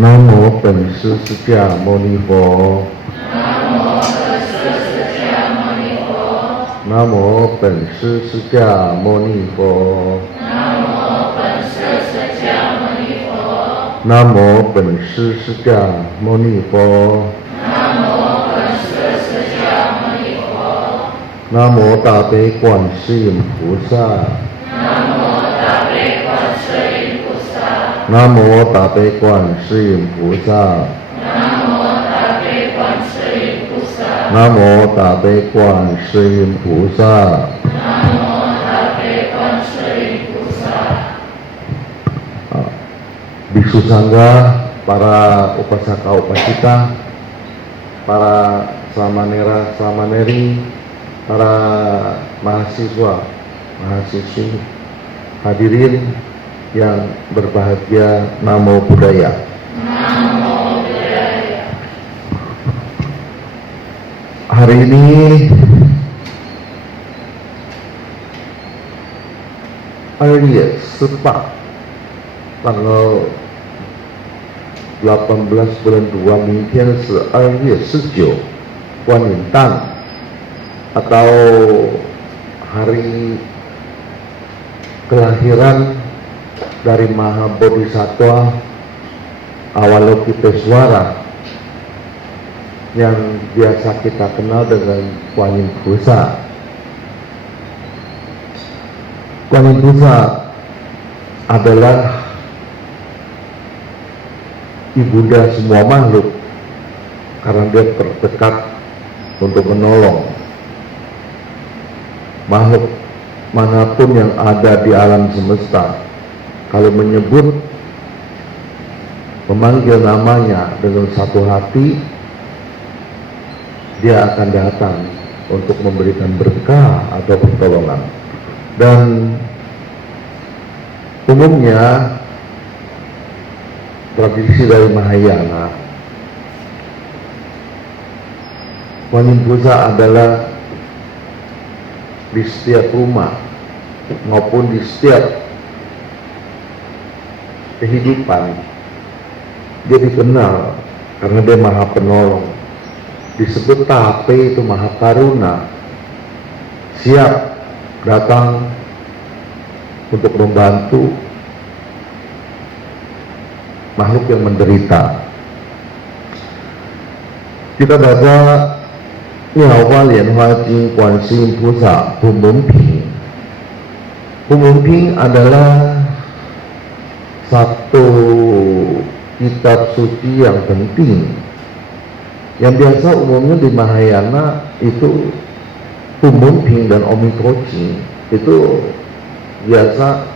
南无本师释迦牟尼佛。南无本师释迦牟尼佛。南无本师释迦牟尼佛。南无大悲观世音菩萨。南无大悲观世音菩萨。南无大悲观世音菩萨。Biksu Sangga, para upasaka upasika, para samanera samaneri, para mahasiswa mahasiswi, hadirin yang berbahagia, Namo Buddhaya. Namo Buddhaya. Hari ini Arya Sepak, tanggal 18 bulan 2, 明天是2月19 观音诞 atau hari kelahiran dari Maha Bodhisattva Avalokitesvara yang biasa kita kenal dengan Kuan Yin Busa. Kuan Yin Busa adalah ibunda semua makhluk karena dia terdekat untuk menolong makhluk manapun yang ada di alam semesta. Kalau menyebut, memanggil namanya dengan satu hati, dia akan datang untuk memberikan berkah atau pertolongan. Dan umumnya tradisi dari Mahayana, Kuan Yin Busa adalah di setiap rumah maupun di setiap kehidupan dia dikenal karena dia Maha Penolong. Disebut Tape itu Maha Karuna, siap datang untuk membantu makhluk yang menderita. Kita baca Miao Lian Hua Jing Guan Shi Pusa Pumungping. Pumungping adalah satu kitab suci yang penting yang biasa umumnya di Mahayana itu Pumungping dan Omikochi itu biasa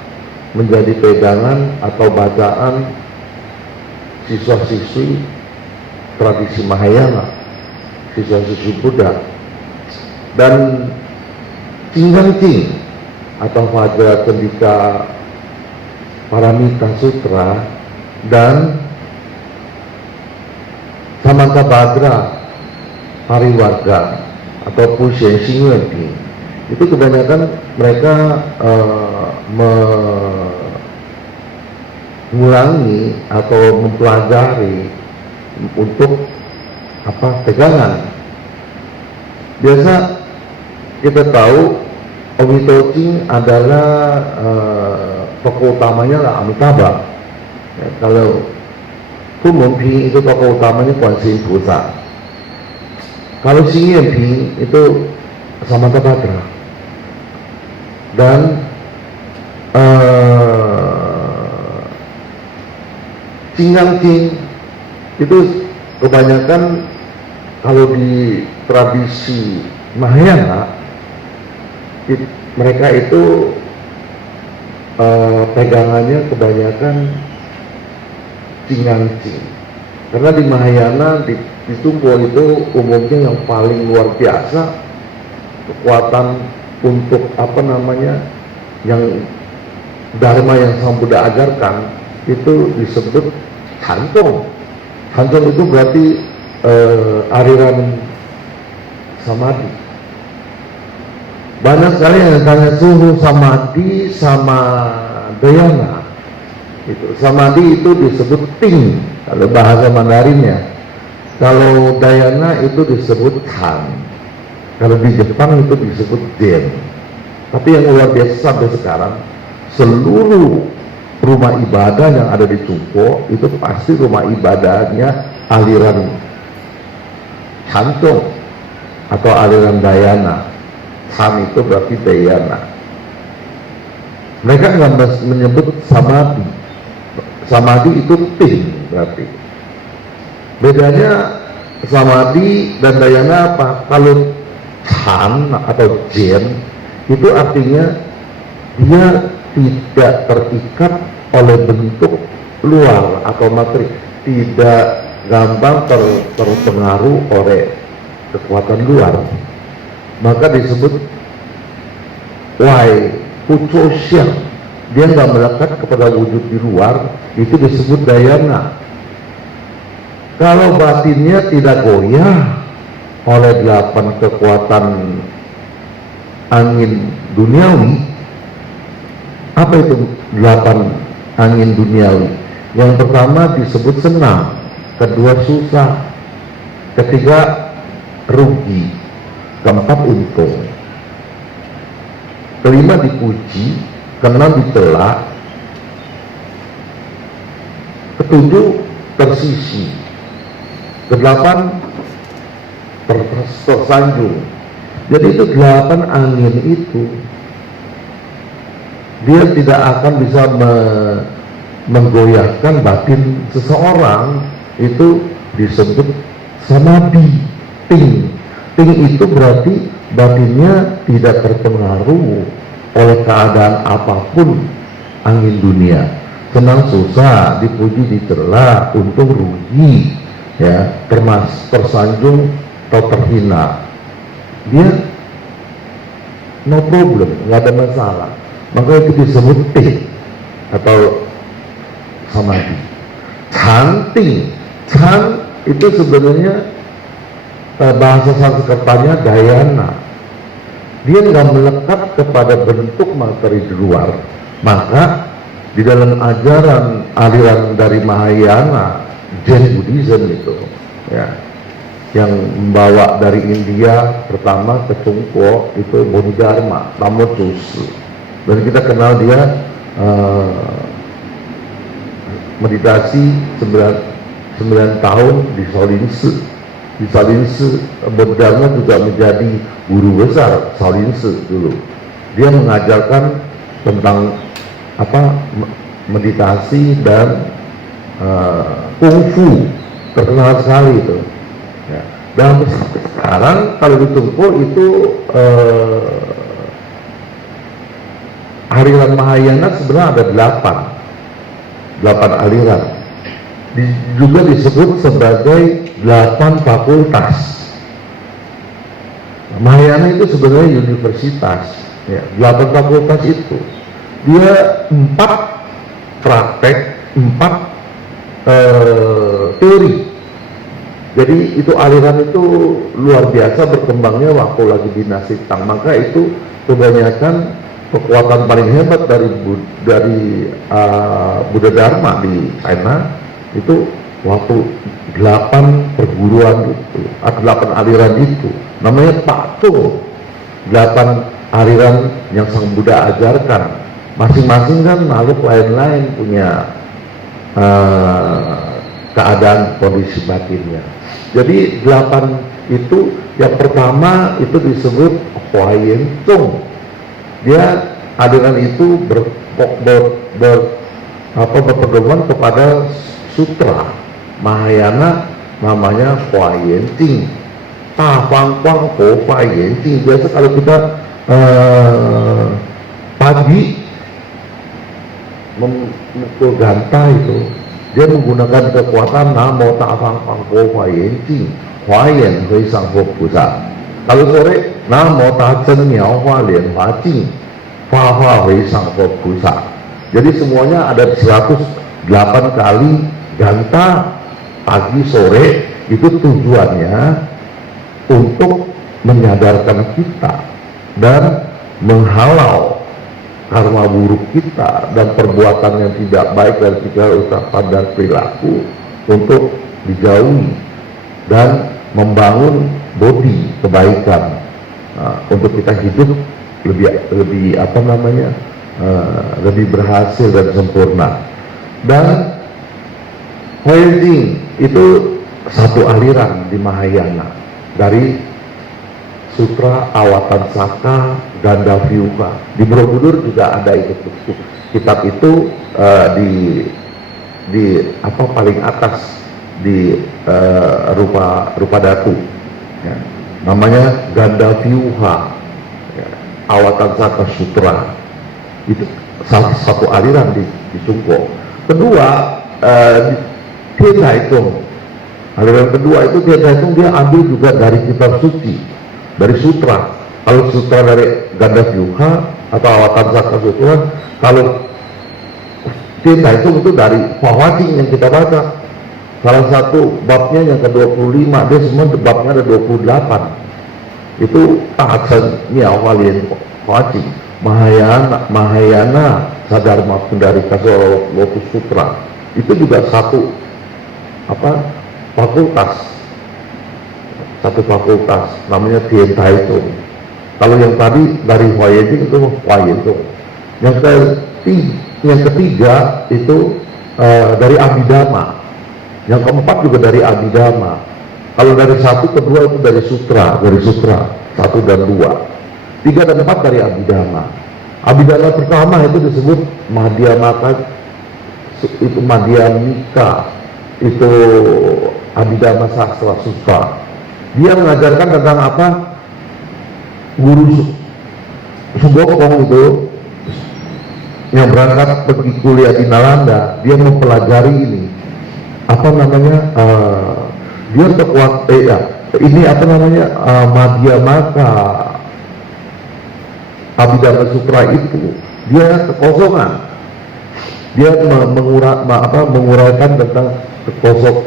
menjadi pegangan atau bacaan siswa-siswi tradisi Mahayana, siswa-siswi Buddha. Dan Jinggang-jing atau Vajra Candika Paramita Sutra dan Samantabhadra Pariwarga atau Pushen Xingwenping itu kebanyakan mereka mengulangi atau mempelajari untuk pegangan. Biasa kita tahu Omitochi adalah tokoh utamanya lah Amitabha. Ya, kalau Pumungping itu tokoh utamanya Kuan Shi Pusa. Kalau Xingwenping itu Samantabhadra. Dan Jinggang-jing itu kebanyakan kalau di tradisi Mahayana mereka itu pegangannya kebanyakan Jinggang-jing. Karena di Mahayana di Tumbuh itu umumnya yang paling luar biasa kekuatan untuk yang Dharma yang Sang Buddha ajarkan itu disebut Cantong. Cantong itu berarti aliran samadhi. Banyak sekali yang tanya suhu samadhi sama dhyana. Itu samadhi itu disebut ting, Kalau bahasa Mandarinnya, kalau Dayana itu disebut Han, kalau di Jepang itu disebut Zen. Tapi yang luar biasa sampai sekarang, seluruh rumah ibadah yang ada di Cungko itu pasti rumah ibadahnya aliran Cantong atau aliran Dayana. Han itu berarti Dayana. Mereka nggak menyebut samadhi. Samadhi itu ting berarti. Bedanya samadhi dan Dayana apa? Kalau Han atau Zen itu artinya dia tidak terikat oleh bentuk luar atau materi, tidak gampang terpengaruh oleh kekuatan luar, maka disebut Wai Puco Siang. Dia nggak melekat kepada wujud di luar, itu disebut Dayana. Kalau batinnya tidak goyah oleh 8 kekuatan angin duniawi. Apa itu 8 angin duniawi? Yang pertama disebut senang, kedua susah, ketiga rugi, keempat untung, kelima dipuji, keenam ditelak, ketujuh tersisi, kedelapan tersanjung. Jadi itu 8 angin itu dia tidak akan bisa menggoyahkan batin seseorang. Itu disebut samadhi. Ting itu berarti batinnya tidak terpengaruh oleh keadaan apapun angin dunia, senang susah, dipuji dicela, untung rugi, ya, tersanjung atau terhina, dia no problem, nggak ada masalah. Maka itu disebut ting atau samadhi. Canting, can itu sebenarnya bahasa Sanskertanya Dayana. Dia nggak melekat kepada bentuk materi di luar. Maka di dalam ajaran aliran dari Mahayana, Zen Buddhism itu, ya, yang membawa dari India pertama ke Cungko itu Bodhidharma Tamotsusu. Dan kita kenal dia meditasi 9 tahun di Shaolin-se. Di Shaolin-se, Bodhidharma juga menjadi guru besar Shaolin-se dulu. Dia mengajarkan tentang meditasi dan kungfu, terkenal sekali itu. Ya. Dan sampai sekarang kalau di Cungko itu aliran Mahayana sebenarnya ada 8 aliran. Juga disebut sebagai 8 fakultas. Mahayana itu sebenarnya universitas, ya, 8 fakultas itu. Dia 4 praktek, 4 teori. Jadi itu aliran itu luar biasa berkembangnya waktu lagi dinasti Tang. Maka itu kebanyakan kekuatan paling hebat dari Buddha Dharma di China itu waktu 8 perguruan itu, 8 aliran itu, namanya Pakto. 8 aliran yang Sang Buddha ajarkan, masing-masing kan makhluk lain-lain punya keadaan kondisi batinnya. Jadi 8 itu, yang pertama itu disebut Huayan Zhong. Dia aliran itu berpedoman kepada sutra Mahayana, namanya Huayan Jing. Ta Fang Quang Ho Huayan Jing. Biasa kalau kita pagi memukul ganta itu, dia menggunakan kekuatan Namo Ta Fang Quang Ho Huayan Jing, Huayan Hui Sang Ho Pusa. Kalau sore Namo Ta Chen Miao Hua Lian Hua Jing, Hua Hua Hui Sang Ho Pusa. Jadi semuanya ada 108 kali ganta pagi sore. Itu tujuannya untuk menyadarkan kita dan menghalau karma buruk kita dan perbuatan yang tidak baik dari pikiran, ucapan dan perilaku untuk dijauhi dan membangun bodi kebaikan untuk kita hidup lebih apa namanya lebih berhasil dan sempurna. Dan Huaying itu satu aliran di Mahayana dari Sutra Awatansaka Gandavyuha. Di Borobudur juga ada itu. Kitab itu di apa paling atas di rupa datu, ya. Namanya Gandavyuha, ya. Awatansaka Sutra itu salah satu aliran di Sungko. Kedua Tien Tai Tung, aliran kedua itu Tien Tai Tung, dia ambil juga dari kitab suci, dari sutra. Kalau sutra dari Gandavyuha atau Awatansaka Sutra, kalau Tien Tai Tung itu dari Hwajing yang kita baca. Salah satu babnya yang ke-25, dia semua babnya ada 28. Itu Tahatsan Miao Hualien Hwajing, Mahayana Sadharma Pundarika Lotus Sutra. Itu juga satu fakultas namanya Tien Tai Tung. Kalau yang tadi dari Huaying itu Huaying Tung. Yang ketiga itu dari Abhidhamma. Yang keempat juga dari Abhidhamma. Kalau dari 1 ke 2 itu dari sutra 1 dan 2. 3 dan 4 dari Abhidhamma. Abhidhamma pertama itu disebut Madhyamaka, itu Madhyamika, itu Abhidhamma Sastra Sutra. Dia mengajarkan tentang apa? Guru Subokong itu yang berangkat pergi kuliah di Nalanda, dia mempelajari ini apa namanya dia terkuat ini apa namanya Madhyamaka Abhidhamma Sutra itu dia kekosongan, dia menguraikan tentang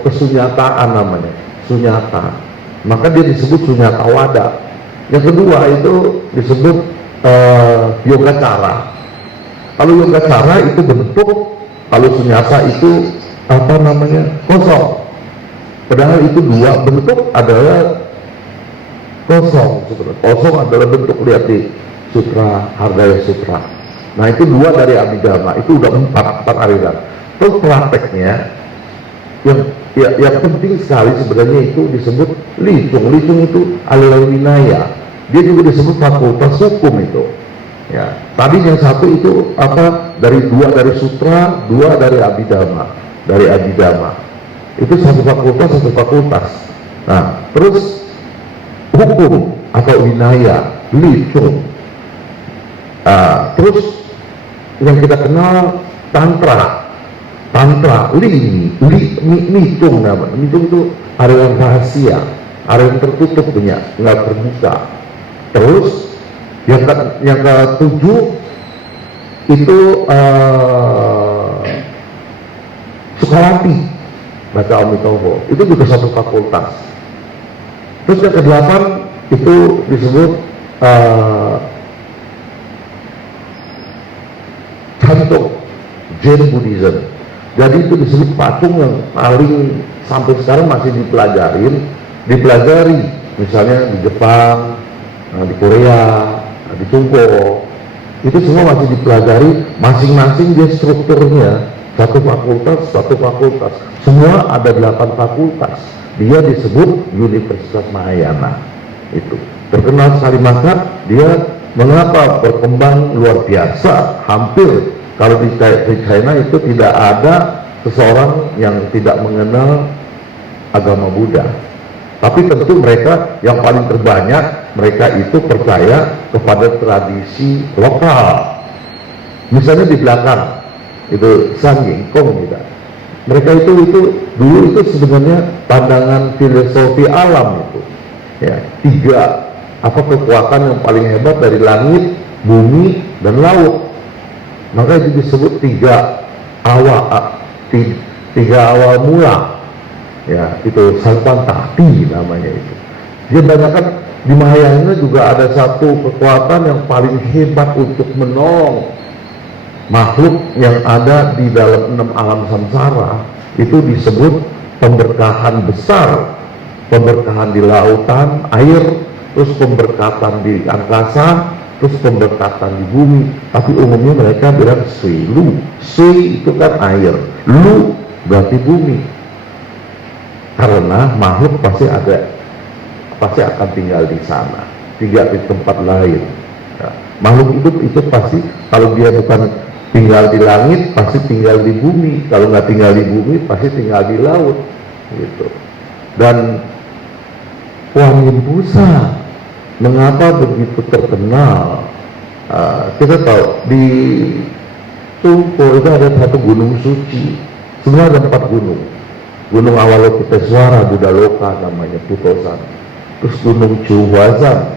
kesunyataan, namanya sunyata, maka dia disebut sunyatawada. Yang kedua itu disebut yogacara. Kalau yogacara itu bentuk, kalau sunyata itu apa namanya kosong. Padahal itu dua bentuk adalah kosong. Kosong adalah bentuk, lihat di Sutra Hardaya Sutra. Nah itu 2 dari Abhidhamma, itu udah 4 aliran. Terus prakteknya yang penting sekali sebenarnya itu disebut Licung. Licung itu aliran Vinaya. Dia juga disebut fakultas hukum itu. Ya, tadi yang satu itu apa? Dari 2 dari Sutra, 2 dari Abhidhamma. Dari Abhidhamma itu satu fakultas. Nah terus hukum atau Vinaya, Licung. Terus yang kita kenal Tantra, Licung namanya. Licung itu area rahasia, area yang tertutup punya, nggak terbuka. Terus yang ke-7 itu Sukalati, baca Amitovo, itu juga satu fakultas. Terus yang ke-8 itu disebut Canto Jain Buddhism. Jadi itu disebut patung yang paling sampai sekarang masih dipelajari, misalnya di Jepang, di Korea, di Tungko, itu semua masih dipelajari, masing-masing dia strukturnya satu fakultas, semua ada 8 fakultas. Dia disebut Universitas Mahayana. Itu terkenal sekali, maka dia mengapa berkembang luar biasa. Hampir kalau di China itu tidak ada seseorang yang tidak mengenal agama Buddha. Tapi tentu mereka yang paling terbanyak, mereka itu percaya kepada tradisi lokal. Misalnya di belakang itu San Yingkong gitu. Mereka itu dulu itu sebenarnya pandangan filosofi alam itu. Ya, 3 kekuatan yang paling hebat dari langit, bumi, dan laut. Maka itu disebut 3 awal mula. Ya, itu Salpantati namanya itu. Dia banyakkan di Mahayana juga ada satu kekuatan yang paling hebat untuk menolong makhluk yang ada di dalam 6 alam samsara. Itu disebut pemberkahan besar, pemberkahan di lautan, air, terus pemberkatan di angkasa, terus pemberkatan di bumi. Tapi umumnya mereka bilang sui, lu. Sui itu kan air, lu berarti bumi. Karena makhluk pasti akan tinggal di sana, tinggal di tempat lain. Ya. Makhluk hidup itu pasti, kalau dia bukan tinggal di langit, pasti tinggal di bumi. Kalau nggak tinggal di bumi, pasti tinggal di laut, gitu. Dan Kuan Yin Busa, mengapa begitu terkenal? Kita tahu di Tungko itu ada satu gunung suci. Sebenarnya ada 4 gunung. Gunung Avalokitesvara, Buddhaloka namanya, Putosan. Terus Gunung Chuhuazan,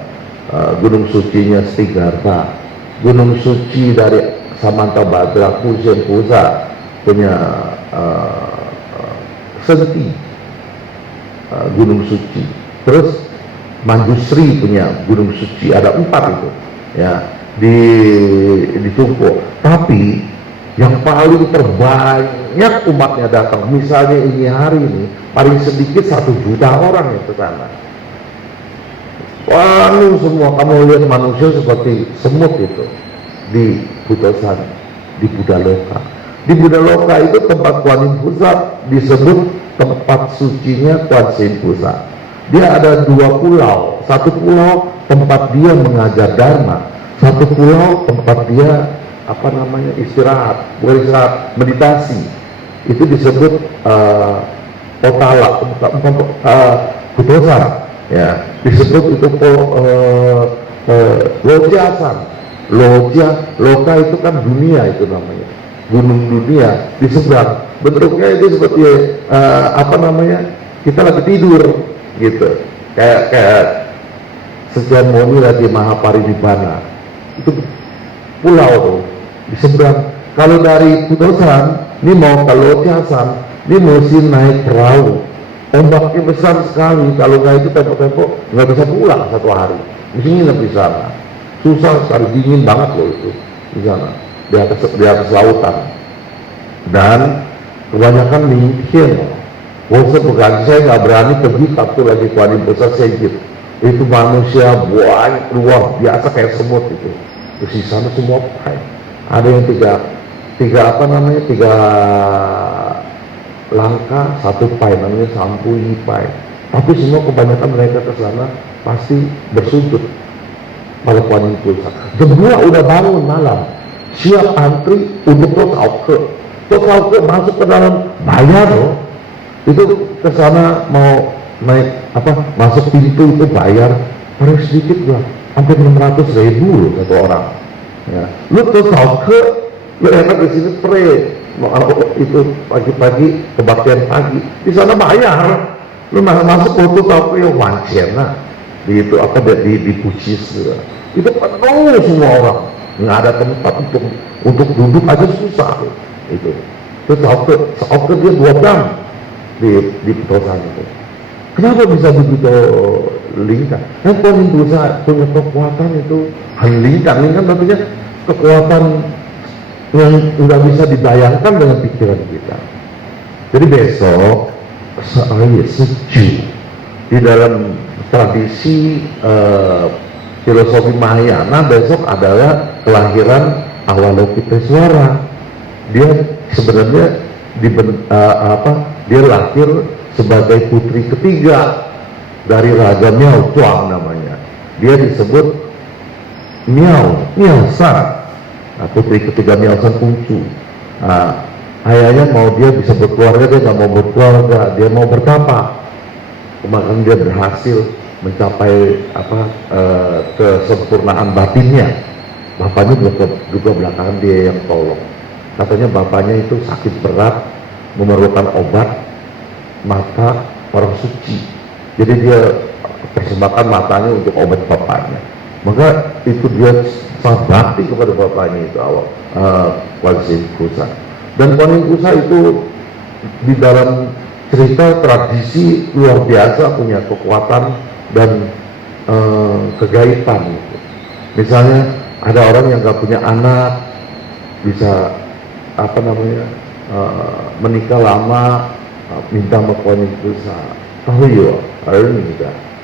gunung sucinya Stigartha. Gunung suci dari Samantabhadra, Pusen Pusa punya Senti, gunung suci. Terus Manjusri punya gunung suci, ada 4 itu ya di Tungko. Tapi yang paling terbanyak umatnya datang, misalnya ini hari ini paling sedikit 1 juta orang yang ke sana. Wah, semua kamu lihat manusia seperti semut itu di Putosan, di Buddhaloka. Di Buddhaloka itu tempat Kuan Yin Pusat, disebut tempat sucinya Kuan Yin Pusat. Dia ada 2 pulau, 1 pulau tempat dia mengajar dharma, 1 pulau tempat dia istirahat, bukan istirahat, meditasi. Itu disebut Potala, Putosan, ya, disebut itu Lojasan. Loka itu kan dunia, itu namanya gunung dunia di seberang. Bentuknya itu seperti kita lagi tidur gitu, kayak Sekian Moni lagi Mahaparinibbana, itu pulau tuh di seberang. Kalau dari Putosan ini mau ke Lojasan, ini mesti naik perahu, ombaknya besar sekali. Kalau nggak itu tempo-tempo nggak bisa pulang 1 hari, mesti nginep di sana. Susah sekali, dingin banget loh itu di sana, di atas lautan. Dan kebanyakan mungkin bosan begaji, saya nggak berani pergi waktu lagi Kuan Yin Pusat Sejit. Itu manusia banyak, luar biasa kayak semut itu. Terus di sana semua pai. Ada yang tiga langkah 1 pai, namanya Sampui Pai. Tapi semua kebanyakan mereka ke sana pasti bersujud pada Kuan Yin Pusat. Jam 2 udah bangun malam, siap antri untuk Tokauke masuk ke dalam, bayar loh. Itu ke sana mau naik masuk pintu itu bayar, paling sedikit lah, hampir 600.000 loh 1 orang. Ya. Lu Tokauke, lu enak di sini itu pagi-pagi kebaktian pagi, di sana bayar. Lu masuk foto Tokauke yang wancena di itu di Pucis gitu. Itu penuh semua orang, nggak ada tempat untuk duduk aja susah itu. Terus Tokauke dia 2 jam di Putosan itu. Kenapa bisa begitu lingkar? Kan Kuan Yin Pusat punya kekuatan itu lingkar artinya kekuatan yang nggak bisa dibayangkan dengan pikiran kita. Jadi besok saya setuju di dalam tradisi filosofi Mahayana, besok adalah kelahiran Avalokitesvara. Dia sebenarnya dia lahir sebagai putri ketiga dari Raja Miao Chuang namanya. Dia disebut Miao San. Putri ketiga Miao San Kungcu. Ayahnya mau dia bisa berkeluarga, dia nggak mau berkeluarga, dia mau bertapa. Kemarin dia berhasil mencapai kesempurnaan batinnya. Bapaknya juga belakangan dia yang tolong. Katanya bapaknya itu sakit berat, memerlukan obat mata orang suci. Jadi dia persembahkan matanya untuk obat bapaknya. Maka itu dia sangat bakti kepada bapaknya itu Kuan Yin Pusat. Dan Kuan Yin Pusat itu di dalam cerita tradisi luar biasa, punya kekuatan dan kegaiban gitu. Misalnya ada orang yang nggak punya anak, bisa menikah lama, minta makuan pusa tahu ya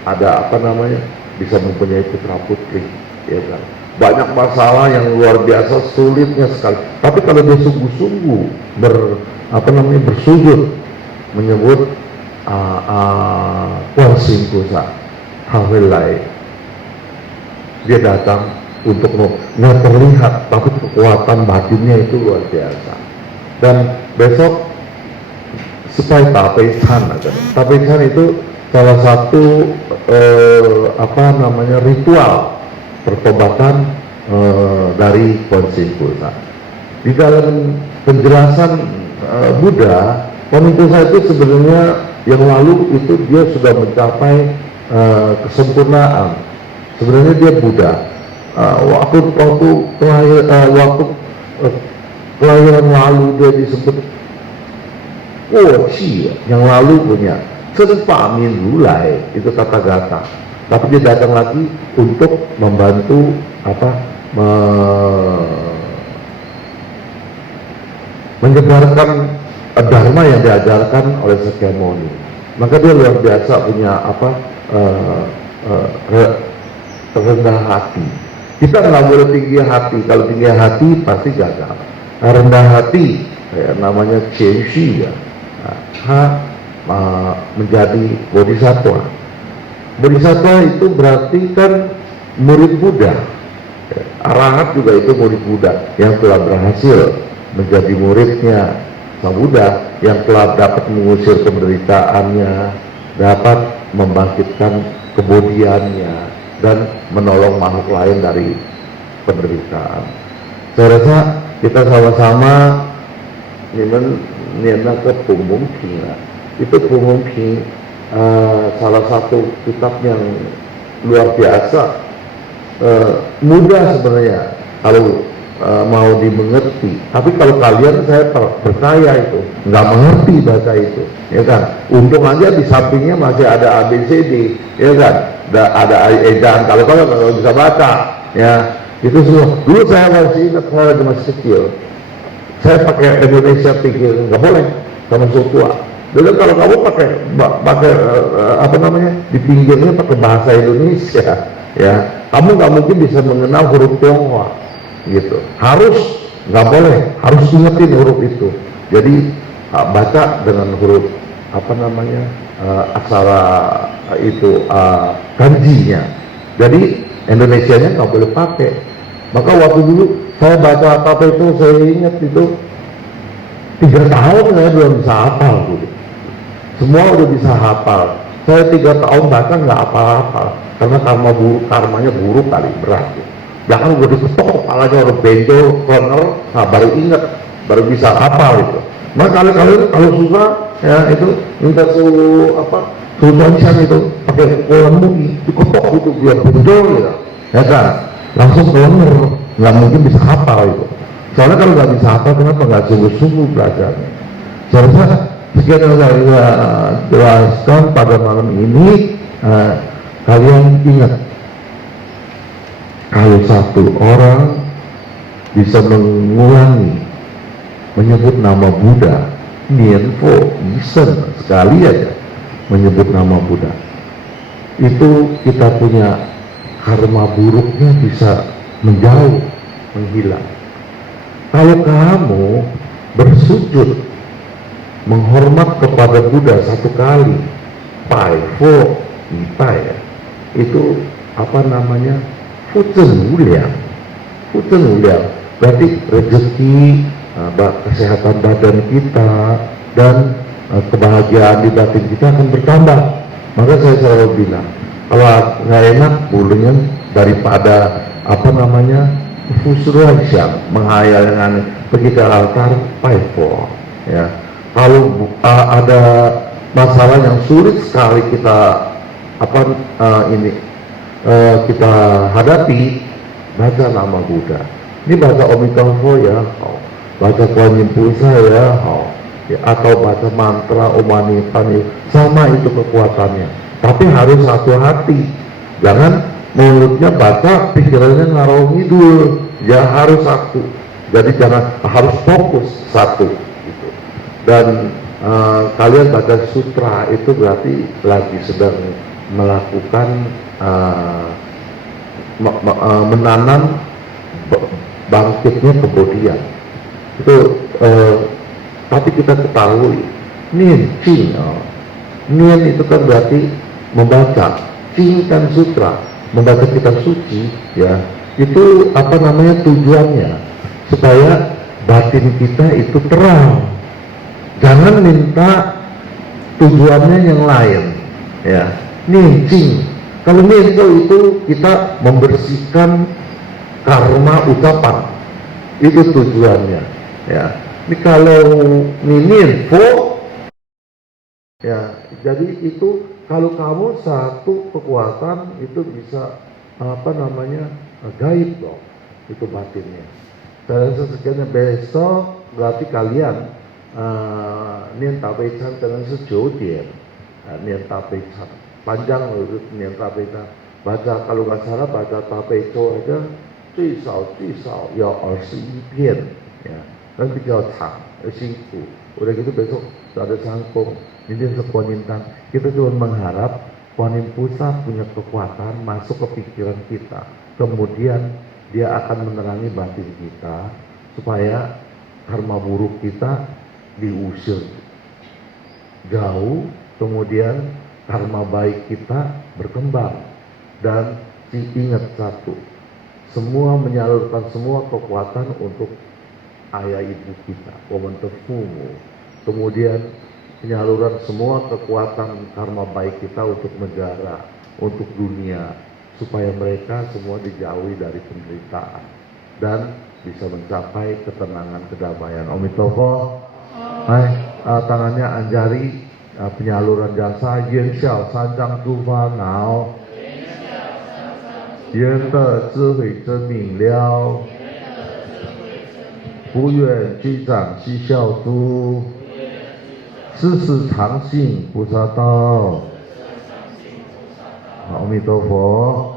ada apa namanya bisa mempunyai putra putri, ya kan. Banyak masalah yang luar biasa sulitnya sekali. Tapi kalau dia sungguh-sungguh bersujud menyebut Kuan Yin Pusa, Hawelai, dia datang untuk nggak terlihat, tapi kekuatan batinnya itu luar biasa. Dan besok supaya Tapaisan itu salah satu ritual pertobatan dari Kuan Yin Pusa. Di dalam penjelasan Buddha, Kuan Yin Pusa itu sebenarnya yang lalu itu dia sudah mencapai kesempurnaan. Sebenarnya dia Buddha. Waktu kelahiran lalu dia disebut Woci, yang lalu punya Senpa Min Rulai, itu kata-kata. Tapi dia datang lagi untuk membantu menyebarkan dharma yang diajarkan oleh Sakyamuni. Maka dia luar biasa punya rendah hati. Kita nggak boleh tinggi hati. Kalau tinggi hati pasti gagal. Rendah hati namanya Chenshi ya. Menjadi bodhisattva. Bodhisattva itu berarti kan murid Buddha. Arahat juga itu murid Buddha yang telah berhasil menjadi muridnya Sang Buddha, yang telah dapat mengusir penderitaannya, dapat membangkitkan kebodiannya, dan menolong makhluk lain dari penderitaan. Saya rasa kita sama-sama Nina ke Pumungking. Itu Pumungking salah satu kitab yang luar biasa, mudah sebenarnya kalau mau dimengerti. Tapi kalau kalian, saya percaya itu nggak mengerti baca itu, ya kan. Untung aja di sampingnya masih ada ABCD, ya kan. Ada ejaan. Kalau kalian nggak bisa baca, ya itu semua. Dulu saya masih ingat, saya masih kecil, saya pakai Indonesia pikir nggak boleh sama suku tua. Dulu kalau kamu pakai di pinggirnya pakai bahasa Indonesia, ya kamu nggak mungkin bisa mengenal huruf Tionghoa, gitu. Harus, nggak boleh, harus ingetin huruf itu. Jadi baca dengan huruf aksara itu kanjinya. Jadi Indonesianya nggak boleh pakai. Maka waktu dulu saya baca apa itu, saya ingat itu 3 tahun saya belum bisa hafal dulu. Semua udah bisa hafal. Saya 3 tahun baca nggak hafal-hafal karena karmanya buruk kali, berat. Jangan udah diketok kepalanya orang benjol, corner, baru ingat, baru bisa hafal itu. Nah kalau susah, ya itu minta suhu tulisan itu pakai kolam mugi, diketok itu biar benjol gitu, ya kan? Langsung corner, nggak mungkin bisa hafal itu. Soalnya kalau nggak bisa hafal, kenapa nggak sungguh-sungguh belajarnya? Saya rasa sekian yang saya jelaskan pada malam ini. Kalian ingat, kalau satu orang bisa mengulangi menyebut nama Buddha, Nianfo, Isen, sekali aja menyebut nama Buddha, itu kita punya karma buruknya bisa menjauh, menghilang. Kalau kamu bersujud menghormat kepada Buddha 1 kali, Paifo, ya, itu Fucen Wuliang, berarti rezeki, kesehatan badan kita, dan kebahagiaan di batin kita akan bertambah. Maka saya selalu bilang, kalau nggak enak bulunya daripada Fusruansyang, menghayal dengan pergi ke altar, Paifo, ya. Kalau ada masalah yang sulit sekali kita kita hadapi, baca nama Buddha. Ini baca Omitofo ya, baca Kuan Yin Pusa ya, atau baca mantra Om Mani Padme, sama itu kekuatannya. Tapi harus satu hati, jangan mulutnya baca, pikirannya ngarau ngidul. Ya harus satu. Jadi jangan, harus fokus satu. Gitu. Dan kalian baca sutra itu berarti lagi sedang melakukan menanam bangkitnya kebodian itu. Tapi kita ketahui Nian Qing, Nian itu kan berarti membaca, Qing kan sutra, membaca kitab suci, ya itu apa namanya tujuannya supaya batin kita itu terang. Jangan minta tujuannya yang lain, ya. Nian Qing, kalau Nian itu kita membersihkan karma ucapan, itu tujuannya, ya. Ini kalau Ninfo, ya, jadi itu kalau kamu satu kekuatan itu bisa apa namanya gaib dong, itu batinnya. Dan sekiannya besok berarti kalian Nian Tapai Chan dengan 9 点, Nian Tapai Chan panjang loh itu Nian Tapai Chan. Baca kalau nggak salah baca Tapai Chan aja 最少要21 片, ya. Dan 比较长辛苦. Udah gitu besok ada sangkong, ini sekuanintan. Kita cuma mengharap Kuanin Pusat punya kekuatan masuk ke pikiran kita, kemudian dia akan menerangi batin kita supaya karma buruk kita diusir jauh, kemudian karma baik kita berkembang. Dan ingat satu, semua menyalurkan semua kekuatan untuk ayah ibu kita, Womentefumu. Kemudian penyaluran semua kekuatan karma baik kita untuk negara, untuk dunia, supaya mereka semua dijauhi dari penderitaan dan bisa mencapai ketenangan, kedamaian. Omitofo. Hai, tangannya anjari penyaluran jasa Yen Xiao Sanjang Tufa Nao, Yen De Zhihui Zhen Ming Liao, 不愿居长西孝都，世世常信菩萨道。阿弥陀佛。